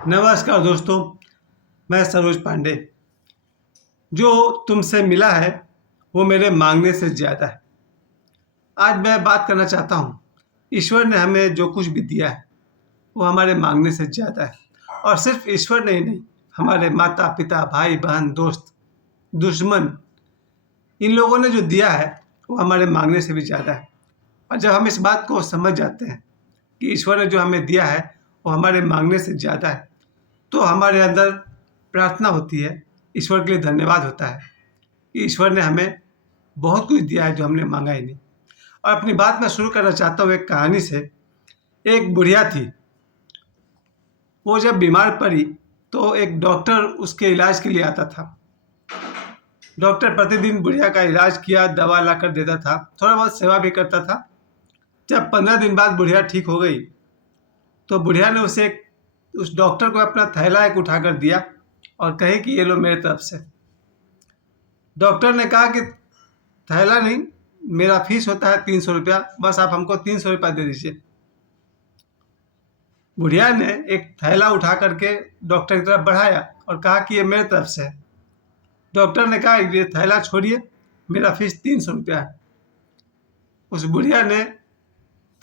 नमस्कार दोस्तों, मैं सरोज पांडे। जो तुमसे मिला है वो मेरे मांगने से ज़्यादा है। आज मैं बात करना चाहता हूँ, ईश्वर ने हमें जो कुछ भी दिया है वो हमारे मांगने से ज़्यादा है। और सिर्फ ईश्वर ने ही नहीं, हमारे माता पिता, भाई बहन, दोस्त, दुश्मन, इन लोगों ने जो दिया है वो हमारे मांगने से भी ज़्यादा है। और जब हम इस बात को समझ जाते हैं कि ईश्वर ने जो हमें दिया है वो हमारे मांगने से ज़्यादा है, तो हमारे अंदर प्रार्थना होती है, ईश्वर के लिए धन्यवाद होता है कि ईश्वर ने हमें बहुत कुछ दिया है जो हमने मांगा ही नहीं। और अपनी बात मैं शुरू करना चाहता हूँ एक कहानी से। एक बुढ़िया थी, वो जब बीमार पड़ी तो एक डॉक्टर उसके इलाज के लिए आता था। डॉक्टर प्रतिदिन बुढ़िया का इलाज किया, दवा ला कर देता था, थोड़ा बहुत सेवा भी करता था। जब 15 दिन बाद बुढ़िया ठीक हो गई तो बुढ़िया ने उस डॉक्टर को अपना थैला एक उठा कर दिया और कहे कि ये लो मेरे तरफ से। डॉक्टर ने कहा कि थैला नहीं, मेरा फीस होता है 300 रुपया, बस आप हमको 300 रुपया दे दीजिए। बुढ़िया ने एक थैला उठा करके डॉक्टर की तरफ बढ़ाया और कहा कि ये मेरे तरफ से है। डॉक्टर ने कहा ये थैला छोड़िए, मेरा फीस 300 रुपया है। उस बुढ़िया ने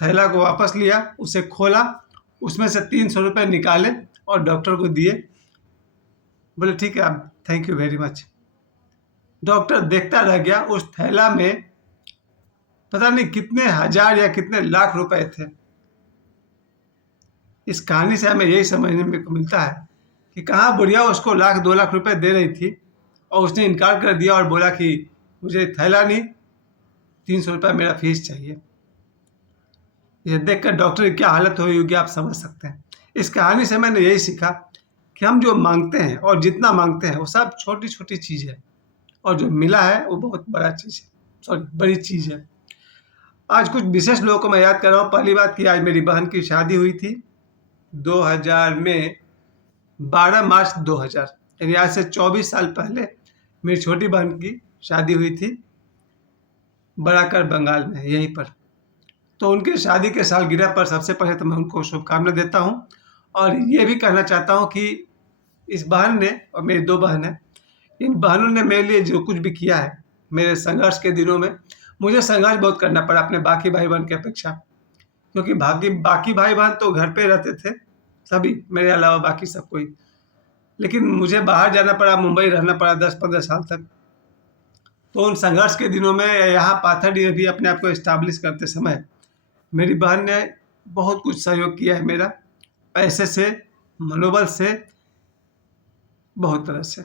थैला को वापस लिया, उसे खोला, उसमें से 300 रुपये निकाले और डॉक्टर को दिए। बोले ठीक है, आप thank you very much. Doctor देखता रह गया, उस थैला में पता नहीं कितने हजार या कितने लाख रुपए थे। इस कहानी से हमें यही समझने में मिलता है कि कहाँ बुढ़िया उसको 1-2 लाख रुपए दे रही थी और उसने इनकार कर दिया और बोला कि मुझे थैला नहीं, 300 रुपया मेरा फीस चाहिए। ये देखकर डॉक्टर की क्या हालत हुई होगी आप समझ सकते हैं। इस कहानी से मैंने यही सीखा कि हम जो मांगते हैं और जितना मांगते हैं वो सब छोटी छोटी चीज़ है, और जो मिला है वो बहुत बड़ा चीज़ है, बड़ी चीज़ है। आज कुछ विशेष लोगों को मैं याद कर रहा हूँ। पहली बात कि आज मेरी बहन की शादी हुई थी 2000 में, 12 मार्च 2000, यानी आज से 24 साल पहले मेरी छोटी बहन की शादी हुई थी बड़ाकर बंगाल में, यहीं पर। तो उनकी शादी के सालगिरह पर सबसे पहले तो मैं उनको शुभकामनाएं देता हूँ और ये भी कहना चाहता हूँ कि इस बहन ने, और मेरी 2 बहन हैं, इन बहनों ने मेरे लिए जो कुछ भी किया है मेरे संघर्ष के दिनों में, मुझे संघर्ष बहुत करना पड़ा अपने बाकी भाई बहन की अपेक्षा, क्योंकि बाकी भाई बहन तो घर पे रहते थे सभी, मेरे अलावा बाकी सब कोई। लेकिन मुझे बाहर जाना पड़ा, मुंबई रहना पड़ा 10-15 साल तक। तो उन संघर्ष के दिनों में यहाँ पाथरडी में भी अपने आप को इस्टाब्लिश करते समय मेरी बहन ने बहुत कुछ सहयोग किया है मेरा, पैसे से, मनोबल से, बहुत तरह से।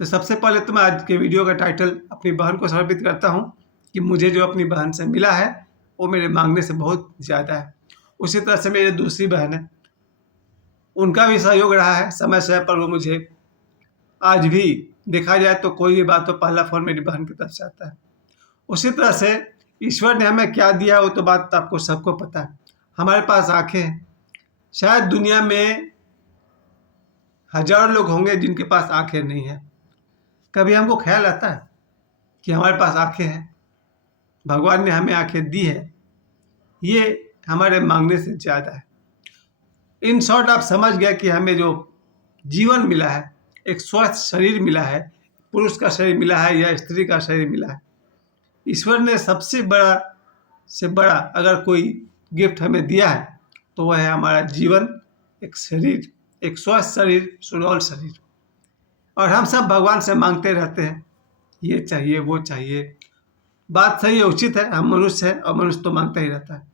तो सबसे पहले तो मैं आज के वीडियो का टाइटल अपनी बहन को समर्पित करता हूँ कि मुझे जो अपनी बहन से मिला है वो मेरे मांगने से बहुत ज़्यादा है। उसी तरह से मेरी दूसरी बहन है, उनका भी सहयोग रहा है समय समय पर। वो मुझे आज भी देखा जाए तो कोई भी बात तो पहला फ़ोन मेरी बहन की तरफ से आता है। उसी तरह से ईश्वर ने हमें क्या दिया वो तो बात आपको सबको पता है। हमारे पास आँखें हैं। शायद दुनिया में हज़ारों लोग होंगे जिनके पास आँखें नहीं हैं। कभी हमको ख्याल आता है कि हमारे पास आँखें हैं, भगवान ने हमें आँखें दी है, ये हमारे मांगने से ज़्यादा है। इन शॉर्ट आप समझ गए कि हमें जो जीवन मिला है, एक स्वस्थ शरीर मिला है, पुरुष का शरीर मिला है या स्त्री का शरीर मिला है, ईश्वर ने सबसे बड़ा से बड़ा अगर कोई गिफ्ट हमें दिया है तो वह है हमारा जीवन, एक शरीर, एक स्वस्थ शरीर, सुडौल शरीर। और हम सब भगवान से मांगते रहते हैं, ये चाहिए वो चाहिए। बात सही है, उचित है, हम मनुष्य हैं और मनुष्य तो मांगता ही रहता है।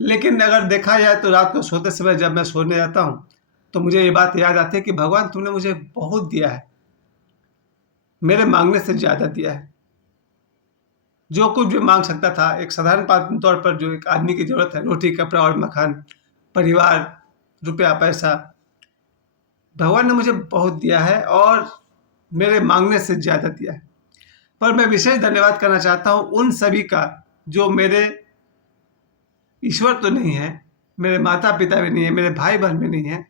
लेकिन अगर देखा जाए तो रात को सोते समय जब मैं सोने जाता हूँ तो मुझे ये बात याद आती है कि भगवान तुमने मुझे बहुत दिया है, मेरे मांगने से ज़्यादा दिया है। जो कुछ भी मांग सकता था, एक साधारण तौर पर जो एक आदमी की ज़रूरत है, रोटी कपड़ा और मकान, परिवार, रुपया पैसा, भगवान ने मुझे बहुत दिया है और मेरे मांगने से ज़्यादा दिया है। पर मैं विशेष धन्यवाद करना चाहता हूँ उन सभी का जो मेरे ईश्वर तो नहीं है, मेरे माता पिता भी नहीं है, मेरे भाई बहन भी नहीं है,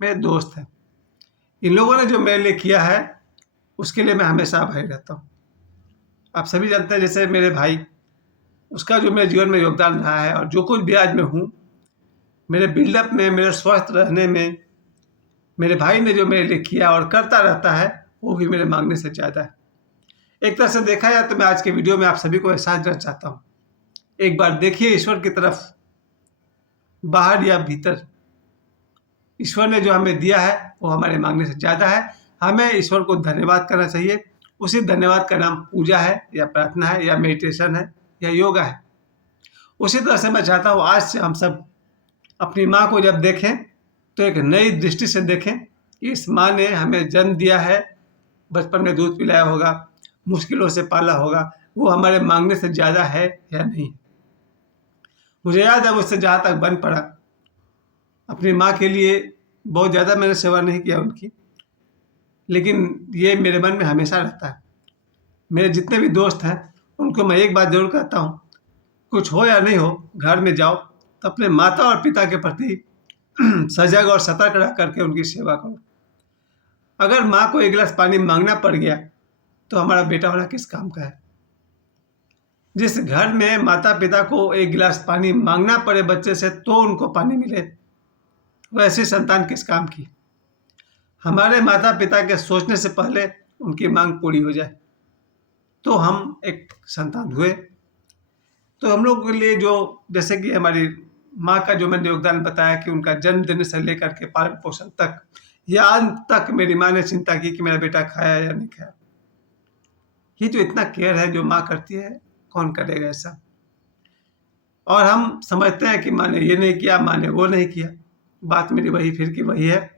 मेरे दोस्त हैं। इन लोगों ने जो मेरे लिए किया है उसके लिए मैं हमेशा आभारी रहता हूँ। आप सभी जानते हैं जैसे मेरे भाई, उसका जो मेरे जीवन में योगदान रहा है और जो कुछ भी आज मैं हूँ, मेरे बिल्डअप में, मेरे स्वस्थ रहने में, मेरे भाई ने जो मेरे लिए किया और करता रहता है वो भी मेरे मांगने से ज़्यादा है। एक तरह से देखा जाए तो मैं आज के वीडियो में आप सभी को एहसास दिलाना चाहता हूँ, एक बार देखिए ईश्वर की तरफ, बाहर या भीतर। ईश्वर ने जो हमें दिया है वो हमारे मांगने से ज़्यादा है। हमें ईश्वर को धन्यवाद करना चाहिए। उसी धन्यवाद का नाम पूजा है या प्रार्थना है या मेडिटेशन है या योगा है। उसी तरह से मैं चाहता हूँ आज से हम सब अपनी माँ को जब देखें तो एक नई दृष्टि से देखें कि इस माँ ने हमें जन्म दिया है, बचपन में दूध पिलाया होगा, मुश्किलों से पाला होगा, वो हमारे मांगने से ज़्यादा है या नहीं। मुझे याद है मुझसे जहाँ तक बन पड़ा, अपनी माँ के लिए बहुत ज़्यादा मैंने सेवा नहीं किया उनकी, लेकिन ये मेरे मन में हमेशा रहता है। मेरे जितने भी दोस्त हैं उनको मैं एक बात ज़रूर कहता हूँ, कुछ हो या नहीं हो, घर में जाओ तो अपने माता और पिता के प्रति सजग और सतर्क रह करके उनकी सेवा करो। अगर माँ को एक गिलास पानी मांगना पड़ गया तो हमारा बेटा होना किस काम का है। जिस घर में माता पिता को एक गिलास पानी मांगना पड़े बच्चे से तो उनको पानी मिले, वैसी संतान किस काम की। हमारे माता पिता के सोचने से पहले उनकी मांग पूरी हो जाए तो हम एक संतान हुए। तो हम लोग के लिए जो, जैसे कि हमारी माँ का जो मैंने योगदान बताया कि उनका जन्म देने से लेकर के पालन पोषण तक, या अंत तक मेरी माँ ने चिंता की कि मेरा बेटा खाया या नहीं खाया। ये जो इतना केयर है जो माँ करती है, कौन करेगा ऐसा। और हम समझते हैं कि माँ ने ये नहीं किया, माँ ने वो नहीं किया। बात मेरी वही फिर की वही है,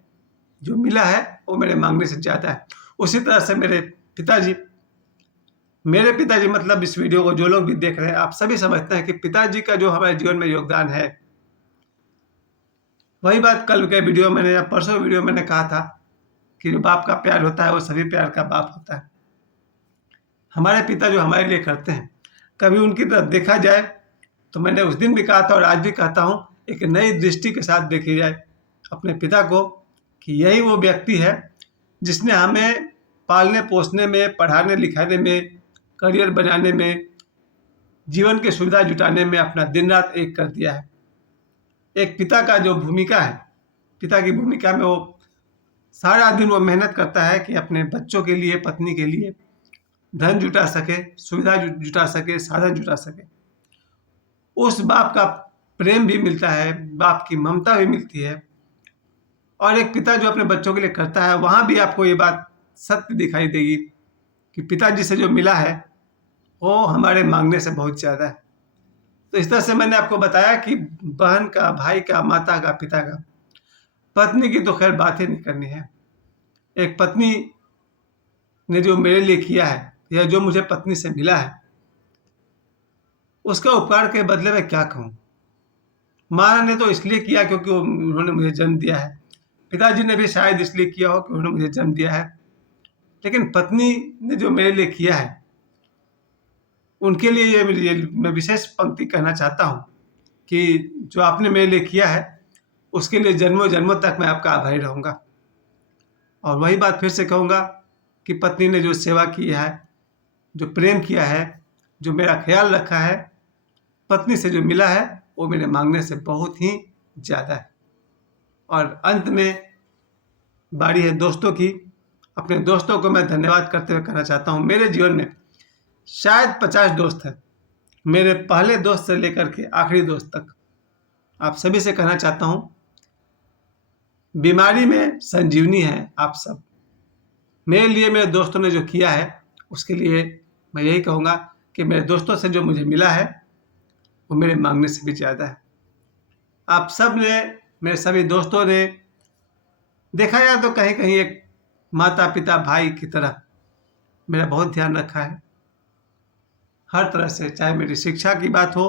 जो मिला है वो मेरे मांगने से ज़्यादा है। उसी तरह से मेरे पिताजी मतलब इस वीडियो को जो लोग भी देख रहे हैं, आप सभी समझते हैं कि पिताजी का जो हमारे जीवन में योगदान है, वही बात कल के वीडियो मैंने या परसों वीडियो मैंने कहा था कि जो बाप का प्यार होता है वो सभी प्यार का बाप होता है। हमारे पिता जो हमारे लिए करते हैं, कभी उनकी तरफ देखा जाए तो मैंने उस दिन भी कहा था और आज भी कहता हूँ, एक नई दृष्टि के साथ देखी जाए अपने पिता को कि यही वो व्यक्ति है जिसने हमें पालने पोसने में, पढ़ाने लिखाने में, करियर बनाने में, जीवन की सुविधा जुटाने में अपना दिन रात एक कर दिया है। एक पिता का जो भूमिका है, पिता की भूमिका में वो सारा दिन वो मेहनत करता है कि अपने बच्चों के लिए, पत्नी के लिए धन जुटा सके, सुविधा जुटा सके, साधन जुटा सके। उस बाप का प्रेम भी मिलता है, बाप की ममता भी मिलती है। और एक पिता जो अपने बच्चों के लिए करता है, वहाँ भी आपको ये बात सत्य दिखाई देगी कि पिताजी से जो मिला है वो हमारे मांगने से बहुत ज़्यादा है। तो इस तरह से मैंने आपको बताया कि बहन का, भाई का, माता का, पिता का। पत्नी की तो खैर बात ही नहीं करनी है। एक पत्नी ने जो मेरे लिए किया है या जो मुझे पत्नी से मिला है, उसका उपकार के बदले में क्या कहूँ। माँ ने तो इसलिए किया क्योंकि उन्होंने मुझे जन्म दिया है, पिताजी ने भी शायद इसलिए किया हो कि उन्होंने मुझे जन्म दिया है, लेकिन पत्नी ने जो मेरे लिए किया है उनके लिए ये मैं विशेष पंक्ति कहना चाहता हूँ कि जो आपने मेरे लिए किया है उसके लिए जन्मों जन्मों तक मैं आपका आभारी रहूँगा। और वही बात फिर से कहूँगा कि पत्नी ने जो सेवा की है, जो प्रेम किया है, जो मेरा ख्याल रखा है, पत्नी से जो मिला है वो मेरे मांगने से बहुत ही ज़्यादा है। और अंत में बारी है दोस्तों की। अपने दोस्तों को मैं धन्यवाद करते हुए कहना चाहता हूँ, मेरे जीवन में शायद 50 दोस्त हैं, मेरे पहले दोस्त से लेकर के आखिरी दोस्त तक। आप सभी से कहना चाहता हूँ, बीमारी में संजीवनी है आप सब। मेरे लिए मेरे दोस्तों ने जो किया है उसके लिए मैं यही कहूँगा कि मेरे दोस्तों से जो मुझे मिला है वो मेरे मांगने से भी ज़्यादा है। आप सब ने, मेरे सभी दोस्तों ने, देखा जाए तो कहीं कहीं एक माता पिता भाई की तरह मेरा बहुत ध्यान रखा है हर तरह से। चाहे मेरी शिक्षा की बात हो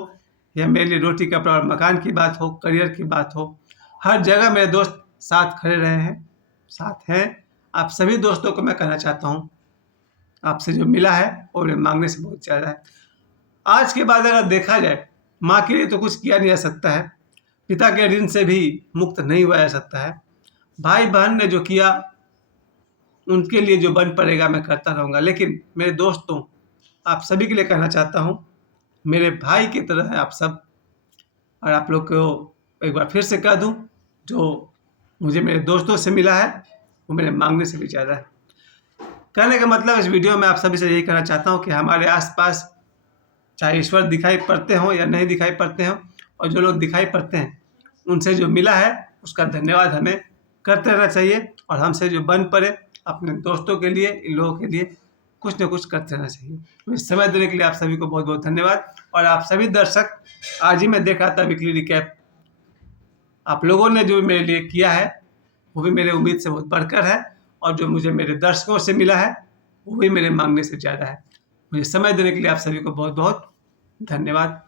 या मेरे लिए रोटी कपड़ा और मकान की बात हो, करियर की बात हो, हर जगह मेरे दोस्त साथ खड़े रहे हैं, साथ हैं। आप सभी दोस्तों को मैं कहना चाहता हूँ, आपसे जो मिला है वो मेरे मांगने से बहुत ज़्यादा है। आज के बाद अगर देखा जाए, माँ के लिए तो कुछ किया नहीं जा सकता है, पिता के ऋण से भी मुक्त नहीं हुआ जा सकता है, भाई बहन ने जो किया उनके लिए जो बन पड़ेगा मैं करता रहूँगा। लेकिन मेरे दोस्तों, आप सभी के लिए कहना चाहता हूँ, मेरे भाई की तरह है आप सब। और आप लोग को एक बार फिर से कह दूँ, जो मुझे मेरे दोस्तों से मिला है वो मेरे मांगने से भी ज़्यादा है। कहने का मतलब इस वीडियो में आप सभी से यही कहना चाहता हूँ कि हमारे आसपास चाहे ईश्वर दिखाई पड़ते हों या नहीं दिखाई पड़ते हों, और जो लोग दिखाई पड़ते हैं उनसे जो मिला है उसका धन्यवाद हमें करते रहना चाहिए, और हमसे जो बन पड़े अपने दोस्तों के लिए, इन लोगों के लिए कुछ न कुछ करते रहना चाहिए। तो इस समय देने के लिए आप सभी को बहुत बहुत धन्यवाद। और आप सभी दर्शक, आज ही मैं देख रहा था वीकली रिकैप, आप लोगों ने जो मेरे लिए किया है वो भी मेरे उम्मीद से बहुत बढ़कर है, और जो मुझे मेरे दर्शकों से मिला है वो भी मेरे मांगने से ज़्यादा है। मुझे समय देने के लिए आप सभी को बहुत बहुत धन्यवाद।